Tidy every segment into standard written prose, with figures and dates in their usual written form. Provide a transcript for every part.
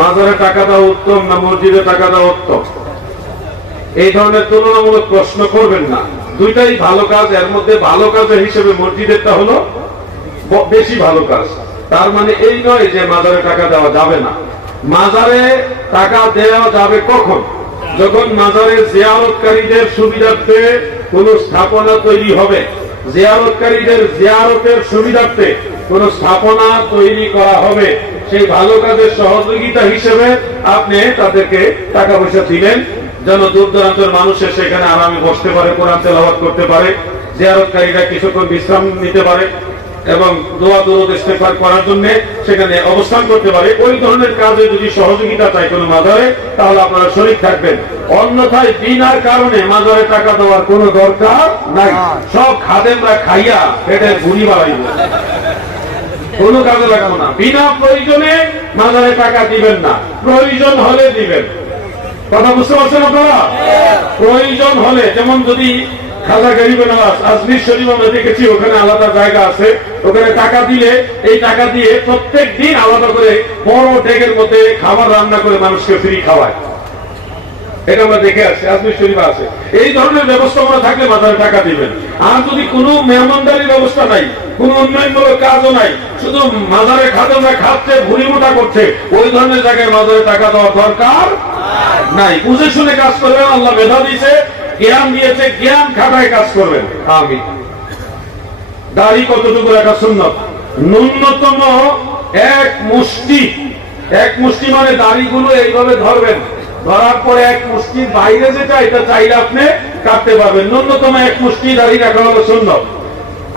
মাজারে টাকা দেওয়া উত্তম না মসজিদে টাকা দেওয়া উত্তম? এই ধরনের তুলনামূলক প্রশ্ন করবেন না। দুইটাই ভালো কাজ, এর মধ্যে ভালো কাজের হিসেবে মসজিদেরটা হলো বেশি ভালো কাজ। তার মানে এই নয় যে মাজারে টাকা দেওয়া যাবে না। মাজারে টাকা দেওয়া যাবে কখন? যখন মাজারে জিয়ারতকারীদের সুবিধার্থে কোন স্থাপনা তৈরি হবে, জিয়ারতকারীদের জিয়ারতের সুবিধার্থে কোন স্থাপনা তৈরি করা হবে, সেই ভালো কাজের সহযোগিতা হিসেবে আপনি তাদেরকে টাকা পয়সা দিলেন, যেন দূর দূরান্তের মানুষের সেখানে আরামে বসতে পারে, কোরআন তেলাওয়াত করতে পারে, জিয়ারতকারীরা কিছুক্ষণ বিশ্রাম নিতে পারে এবং দোয়া দরুদ ইস্তেগফার করার জন্য সেখানে অবস্থান করতে পারে। ওই ধরনের কাজে যদি সহযোগিতা চাই কোনো মাজারে, তাহলে আপনারা শরীক থাকবেন। অন্যথায় বিনার কারণে মাজারে টাকা দেওয়ার কোনো দরকার নাই। সব খাদেমরা খাইয়া পেটের ভুঁড়ি বাড়াইব, কোনো কাজে লাগাবো না। বিনা প্রয়োজনে মাজারে টাকা দিবেন না, প্রয়োজন হলে দিবেন। কথা বুঝতে পারছেন আপনারা? প্রয়োজন হলে, যেমন যদি খাজা গরিব নওয়াজ আজমির শরীফ আমরা দেখেছি, ওখানে আলাদা জায়গা আছে, ওখানে টাকা দিলে এই টাকা দিয়ে প্রত্যেক দিন আলাদা করে বড় ডেকের মধ্যে খাবার রান্না করে মানুষকে ফ্রি খাওয়ায়। এটা আমরা দেখে আসছি, আজমির শরীফ আছে। এই ধরনের ব্যবস্থাপনা থাকলে মাজারে টাকা দিবেন। আর যদি কোনো মেহমানদারির ব্যবস্থা নাই, কোন উন্নয়নমূলক কাজও নাই, শুধু মাজারে খাদেমরা খাচ্ছে, ভুড়ি মোটা করছে, ওই ধরনের জায়গায় মাজারে টাকা দেওয়ার দরকার নাই। বুঝে শুনে কাজ করবেন, আল্লাহ মেধা দিয়েছে, জ্ঞান দিয়েছে, জ্ঞান খাটায় কাজ করবেন। আমিন। দাড়ি কতটুকু রাখা সুন্নত? ন্যূনতম এক মুষ্টি। এক মুষ্টি মানে দাড়িগুলো এইভাবে ধরবেন, ধরার পরে এক মুষ্টির বাইরে যেটা, এটা চাইলে আপনি কাটতে পারবেন। ন্যূনতম এক মুষ্টি দাড়ি রাখা হলো সুন্নত।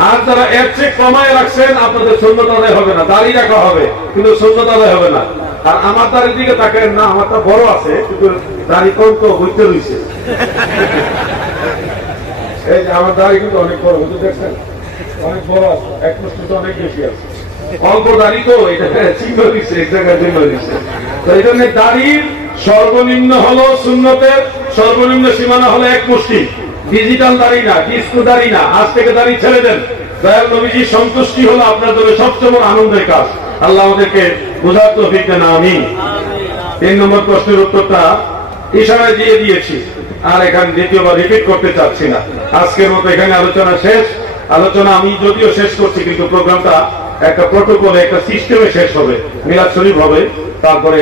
আর যারা এর চেয়ে কমায় রাখছেন, আপনাদের সুন্নত আদায় হবে না। দাড়ি রাখা হবে কিন্তু সুন্নত আদায় হবে না। আর আমার দাড়ির দিকে তাকান না, আমারটা বড় আছে কিন্তু দাড়ি কম তো হইতে রয়েছে। এই যে আমার দাড়ি কিন্তু অনেক বড়, বুঝতে দেখছেন, অনেক বড় আছে, এক মুষ্টি তো অনেক বেশি আছে। অল্প দাড়ি তো এটা চিহ্ন দিচ্ছে, এক জায়গায় চিহ্ন দিচ্ছে। তো এই জন্য দাড়ির সর্বনিম্ন হলো সুন্নতের সর্বনিম্ন সীমানা হলো এক মুষ্টি। ডিজিটাল দাড়ি না, ডিস্কো দাড়ি না, আজ থেকে দাড়ি ছেড়ে দেন। দয়াল নবীজির সন্তুষ্টি হলো আপনার জন্য সবচেয়ে বড় আনন্দের কাজ। আল্লাহ আমাদেরকে বোঝার তৌফিক দেন, আমিন। 3 নম্বর প্রশ্নের উত্তরটা ইশারায় দিয়ে দিয়েছি, আর এখানে দ্বিতীয়বার রিপিট করতে চাচ্ছি না। আজকের মতো এখানে আলোচনা শেষ। আলোচনা আমি যদিও শেষ করছি, কিন্তু প্রোগ্রামটা একটা প্রোটোকলে, একটা সিস্টেমে শেষ হবে। মিলাদ শরীফ হবে, তারপরে